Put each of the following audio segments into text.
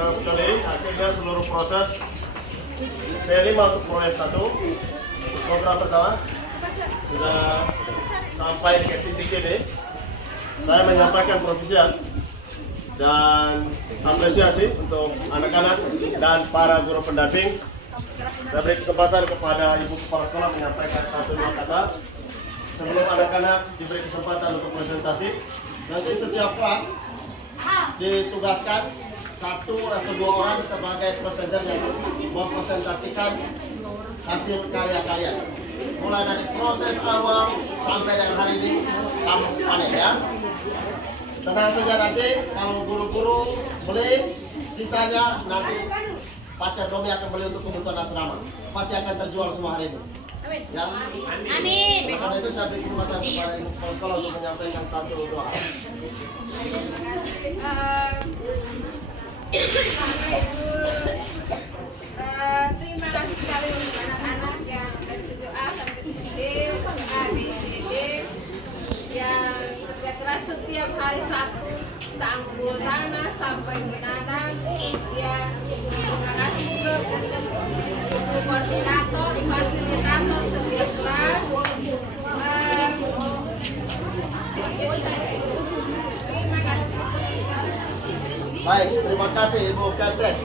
senang sekali akhirnya seluruh proses P5 untuk proyek 1 program pertama sudah sampai ke titik ini. Saya menyampaikan profisiat dan apresiasi untuk anak-anak dan para guru pendamping. Saya beri kesempatan kepada Ibu Kepala Sekolah menyampaikan 1-2 kata sebelum anak-anak diberi kesempatan untuk presentasi. Nanti setiap kelas ditugaskan 1 atau 2 orang sebagai presenter yang mempresentasikan hasil karya kalian. Mulai dari proses awal sampai dengan hari ini kamu panen ya. Tenang saja, nanti kalau guru-guru beli, sisanya nanti Pater Domi akan beli untuk kebutuhan asrama. Pasti akan terjual semua hari ini. Ya? Amin. Karena itu saya beri kesempatan kepada Ibu Kepala Sekolah untuk menyampaikan 1-2 hal. Terima kasih sekali untuk anak-anak yang dari 7A sampai 7D, A, B, C, D yang kerja keras setiap hari Sabtu, sampul tanah sampai menanam. Ya, terima kasih juga untuk ibu koordinator, fasilitator setiap kelas. Terima kasih. Baik, terima kasih Ibu Kapsek.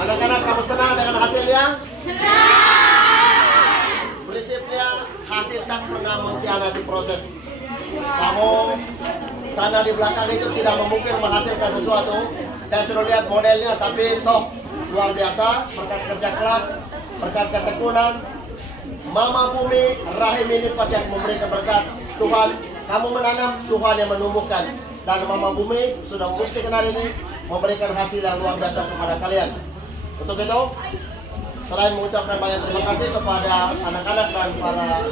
Anak-anak, kamu senang dengan hasilnya? Senang! Prinsipnya hasil tak pernah mengkhianati proses. Kamu tanah di belakang itu tidak memungkir menghasilkan sesuatu. Saya sudah lihat modelnya, tapi toh luar biasa. Berkat kerja keras, berkat ketekunan, Mama Bumi, rahim ini pasti akan memberikan berkat. Tuhan, kamu menanam, Tuhan yang menumbuhkan. Dan Mama Bumi sudah membuktikan hari ini memberikan hasil yang luar biasa kepada kalian. Untuk itu, selain mengucapkan banyak terima kasih kepada anak-anak dan para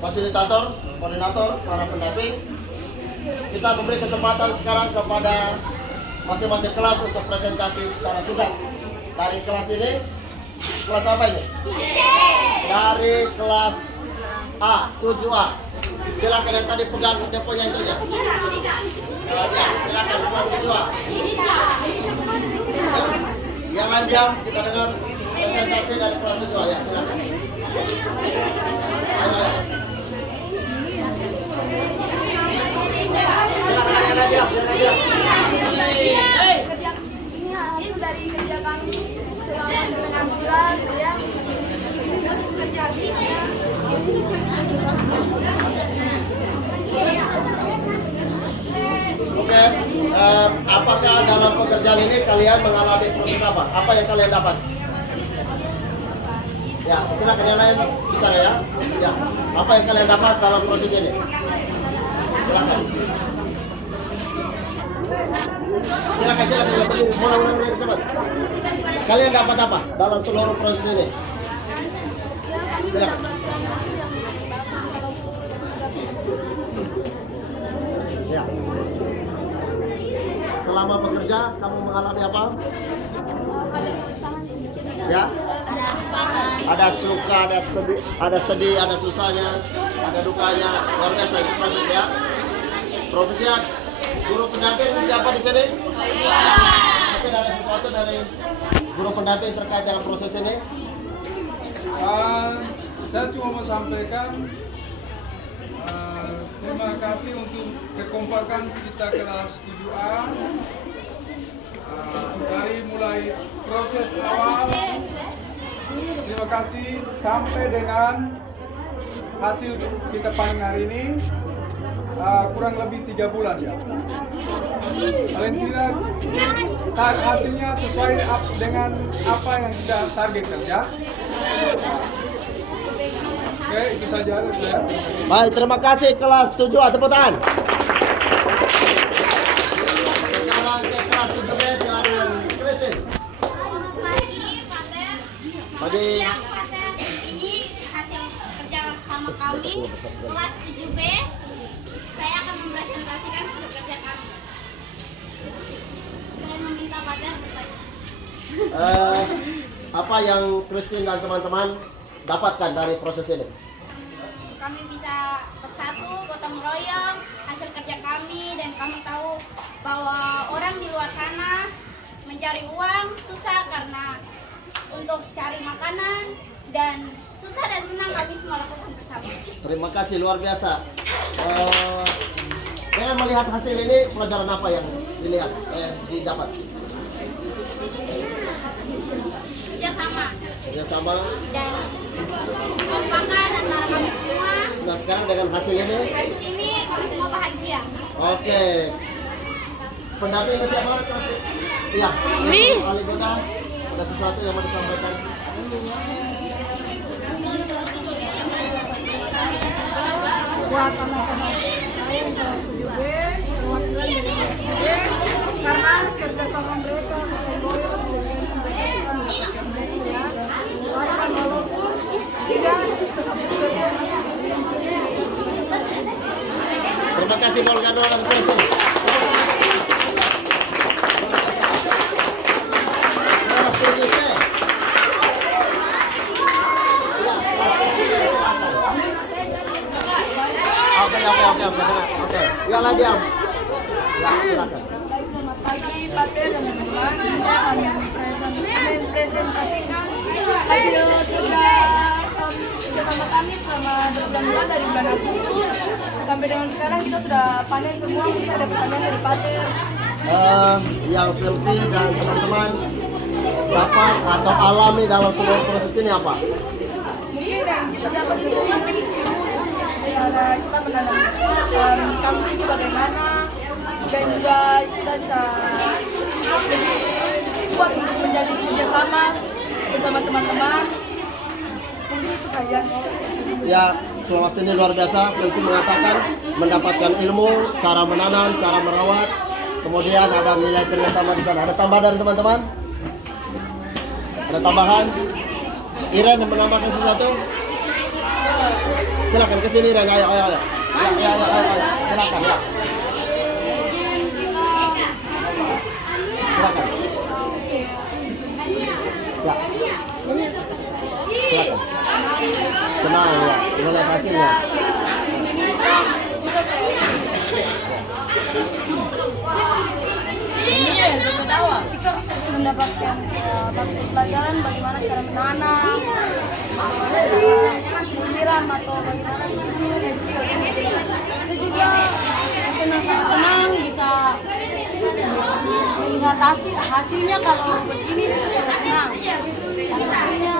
fasilitator, koordinator, para pendamping, kita memberi kesempatan sekarang kepada masing-masing kelas untuk presentasi secara singkat. Dari kelas ini, kelas apa ini? Dari kelas A, 7A. Silakan yang tadi pegang temponya itu aja. Ya, silakan kelas 7A. Yang lain diam, kita dengar presentasi dari kelas 7A ya, silakan. Ayo. Jangan diam. Ini dari kerja kami selama setengah bulan ya. Kerja Oke, apakah dalam pekerjaan ini kalian mengalami proses apa? Apa yang kalian dapat? Ya, silakan yang lain bicara ya. Ya, apa yang kalian dapat dalam proses ini? Silakan. Silakan. Mulai cepat. Kalian dapat apa dalam seluruh proses ini? Silakan. Ya. Selama bekerja, kamu mengalami apa? Ya. Ada suka, ada sedih, ada susahnya, ada dukanya. Luar biasa itu proses ya. Profesiat, guru pendamping siapa di sini? Mungkin ada sesuatu dari guru pendamping terkait dengan proses ini? Saya cuma mau sampaikan terima kasih untuk kekompakan kita kelas 7A. Dari mulai proses awal, terima kasih sampai dengan hasil kita panen hari ini kurang lebih 3 bulan ya. Paling tidak hasilnya sesuai dengan apa yang kita targetkan ya. Oke, itu saja ya. Baik, terima kasih kelas 7A, tepuk tangan. Sekarang ke kelas 7B, silakan Christine. Pagi. Ini hasil kerja sama kami kelas 7B. Saya akan mempresentasikan hasil kerja kami. Saya meminta Pater apa yang Christine dan teman-teman dapatkan dari proses ini? kami bisa bersatu, gotong royong, hasil kerja kami, dan kami tahu bahwa orang di luar sana mencari uang, susah karena untuk cari makanan, dan susah dan senang kami semua lakukan bersama. Terima kasih, luar biasa. Dengan melihat hasil ini, pelajaran apa yang dilihat, didapat? Kerjasama Kerjasama. dan kekompakan antara kami semua. Nah, sekarang dengan hasil ini, Hasil ini kami semua bahagia. oke. Pendampingnya siapa? Iya. Ali Goda, ada sesuatu yang mau disampaikan? Buat anak-anak saya yang kelas 7B, perwakilan dari kelas 7B, karena kerjasama mereka mempergoyong dengan mereka ya. Bahkan walaupun tidak seperti Terima kasih Volcano dan Kristen. Oke. Ya lah diam. Ya, silakan. Selamat pagi Pak Teh dan teman-teman. Saya akan mempresentasikan hasil kerjasama kami selama berbulan-bulan dari bulan Agustus sampai dengan sekarang. Kita sudah panen semua. Kita ada pertanyaan dari Pak Teh. Yang Filvi dan teman-teman dapat atau alami dalam seluruh proses ini apa? Mungkin yang kita dapat itu mungkin cara kita menanam kampung ini bagaimana, dan juga kita bisa kuat untuk menjalin kerjasama bersama teman-teman. Mungkin itu saja. Ya, kelas ini luar biasa. Filvi mengatakan mendapatkan ilmu, cara menanam, cara merawat, kemudian ada nilai kerjasama di sana. Ada tambahan dari teman-teman? Ada tambahan? Iren yang menambahkan sesuatu? Silakan ke sini Iren, ayo. Ya, silakan ya. Silakan. Ya. Silakan. Senang ya, nilai hasilnya. Kita mendapatkan pelajaran bagaimana cara menanam, bagaimana cara menyiram atau bagaimana itu juga sangat senang bisa melihat hasilnya. Kalau begini kita sangat senang karena hasilnya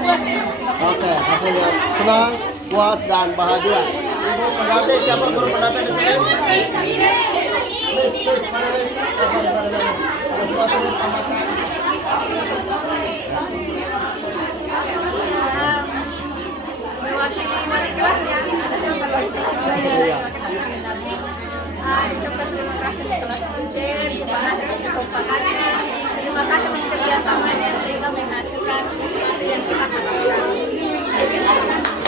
puas. Oke, hasilnya senang, puas dan bahagia. Ibu pendamping, siapa guru pendamping di sini? Please, mana Miss? Ada sesuatu Miss tambahkan? Mewakili wali kelasnya, ada yang terbaik. Diucapkan terima kasih di kelas 7C, terima kasih atas kekompakannya, terima kasih atas kerjasamanya sehingga menghasilkan hasil yang kita harapkan.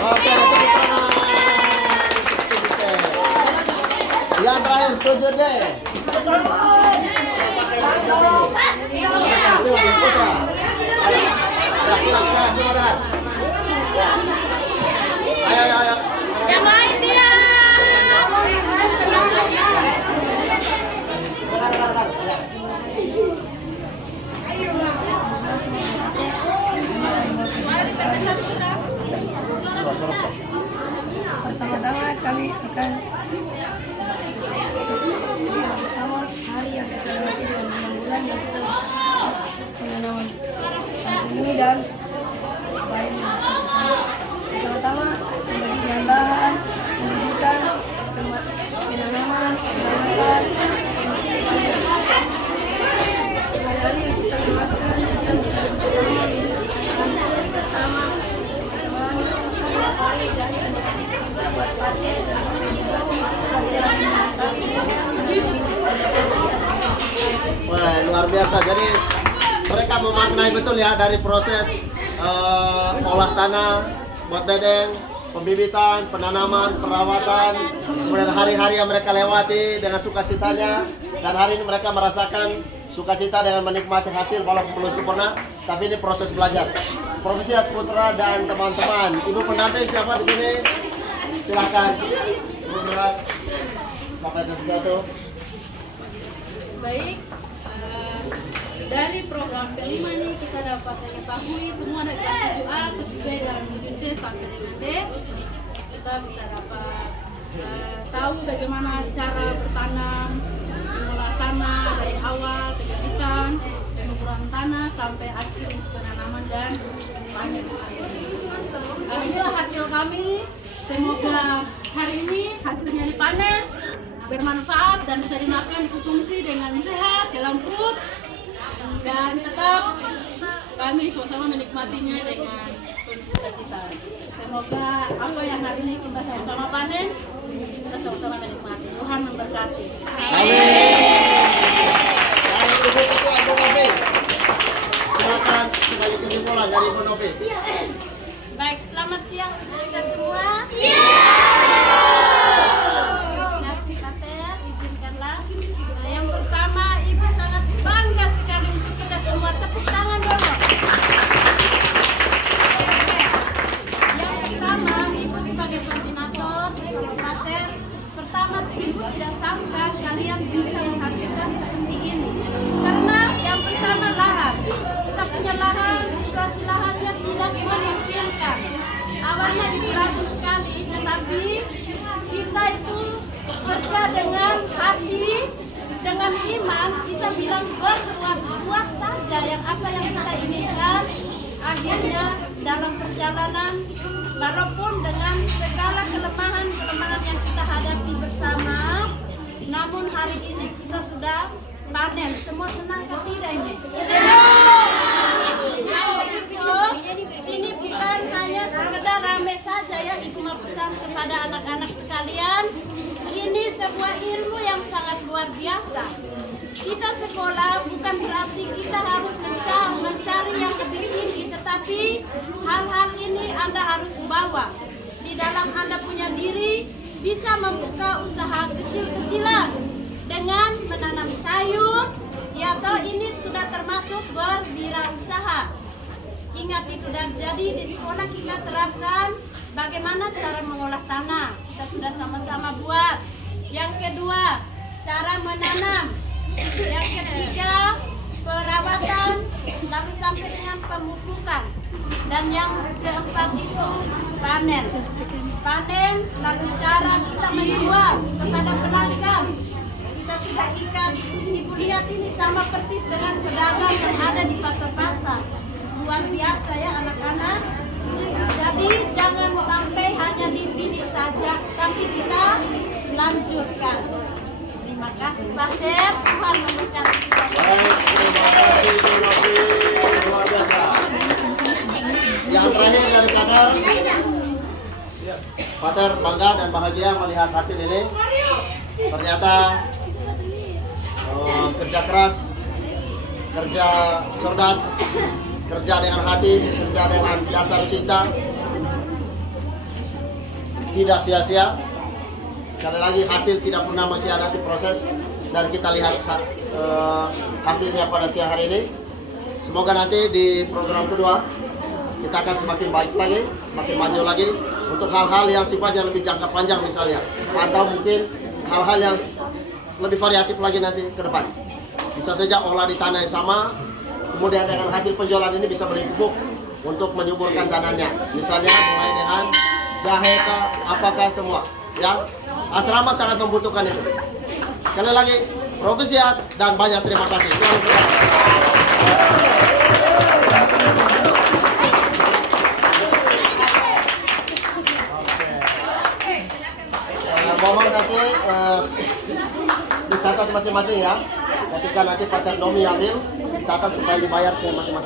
Oke, tepuk tangan. Yang terakhir 7D. Siapa yang bisa sini? Silakan Putra. Ayo. Ya, silakan semua dah. Ya. Ayo. Yang lain dia. Dengar. Ya. Pertama-tama kami akan pertama hari yang kita lewati dengan 6 bulan yang kita menanam kampung ini dan baik sama-sama. Pertama pembersihan lahan, pembibitan, penanaman, perawatan, hari yang kita lewatkan tentang bersama bersama teman setiap hari, dan terima kasih juga buat partner dan juga Wah, luar biasa. Jadi mereka memaknai betul ya dari proses olah tanah, buat bedeng, pembibitan, penanaman, perawatan, kemudian hari-hari yang mereka lewati dengan sukacitanya, dan hari ini mereka merasakan sukacita dengan menikmati hasil walaupun belum sempurna, tapi ini proses belajar. Profesi Putra dan teman-teman, Ibu pendamping siapa di sini? Silakan. Ibu Putra, sampaikan sesuatu. baik. Dari program kelima ini kita dapat mengetahui semua dari kelas 7A, 7B, dan 7C sampai dengan D. Kita bisa dapat tahu bagaimana cara bertanam, mengolah tanah dari awal, penyempitan, pengukuran tanah sampai akhir untuk penanaman dan panen. Inilah hasil kami. Semoga hari ini hasilnya dipanen, bermanfaat dan bisa dimakan, dikonsumsi dengan sehat dalam perut, dan tetap kami sama-sama menikmatinya dengan penuh sukacita. Semoga apa yang hari ini kita sama-sama panen, kita sama-sama menikmati. Tuhan memberkati. Dan Ibu Ketua Ibu Novi, silakan sebagai kesimpulan dari Ibu Novi. Baik, selamat siang untuk kita semua. Nasri Pater, izinkanlah. Yang pertama, Ibu sangat bangga sekali untuk kita semua. Tepuk tangan dulu. Oke. Yang pertama, Ibu sebagai koordinator bersama Pater. Pertama, Ibu tidak sangka kalian bisa menghasilkan seperti ini. Karena yang pertama lahan. Kita punya lahan, situasi lahannya tidak memungkinkan. Awalnya Ibu ragu sekali, tetapi kita itu kerja dengan hati, dengan iman, kita bilang buat saja yang apa yang kita inginkan. Akhirnya dalam perjalanan, walaupun dengan segala kelemahan yang kita hadapi bersama, namun hari ini kita sudah panen. Semua senang ke tidak ini? Ini bukan hanya sekedar rame saja ya, Ibu mau pesan kepada anak-anak sekalian. Ini sebuah ilmu yang sangat luar biasa. Kita sekolah bukan berarti kita harus mencari yang lebih tinggi, tetapi hal-hal ini Anda harus bawa. Di dalam Anda punya diri, bisa membuka usaha kecil-kecilan dengan menanam sayur, ya toh ini sudah termasuk berwirausaha. Ingat itu, dan jadi di sekolah kita terapkan bagaimana cara mengolah tanah. Kita sudah sama-sama buat. Yang kedua, cara menanam. Yang ketiga, perawatan, lalu sampai dengan pemupukan. Dan yang keempat itu panen. Panen, lalu cara kita menjual kepada pelanggan. Kita sudah ikat. Ibu lihat ini sama persis dengan pedagang yang ada di pasar-pasar. Luar biasa ya anak-anak. Jadi jangan sampai hanya di sini saja, tapi kita lanjutkan. Terima kasih Pater, Tuhan memberkati kita. Baik, terima kasih Ibu Novi, luar biasa. Yang terakhir dari Pater. Pater bangga dan bahagia melihat hasil ini. Ternyata kerja keras, kerja cerdas, kerja dengan hati, kerja dengan dasar cinta, tidak sia-sia. Sekali lagi hasil tidak pernah mengkhianati proses, dan kita lihat hasilnya pada siang hari ini. Semoga nanti di program kedua kita akan semakin baik lagi, semakin maju lagi untuk hal-hal yang sifatnya lebih jangka panjang misalnya, atau mungkin hal-hal yang lebih variatif lagi nanti ke depan. Bisa saja olah di tanah yang sama, kemudian dengan hasil penjualan ini bisa beli pupuk untuk menyuburkan tanahnya. Misalnya mulai dengan jahe kah, apakah semua. Ya, asrama sangat membutuhkan itu. Sekali lagi, profesiat dan banyak terima kasih. Mohon nanti dicatat masing-masing ya. Ketika nanti pacar Domi ambil, catat supaya dibayar ke masing-masing.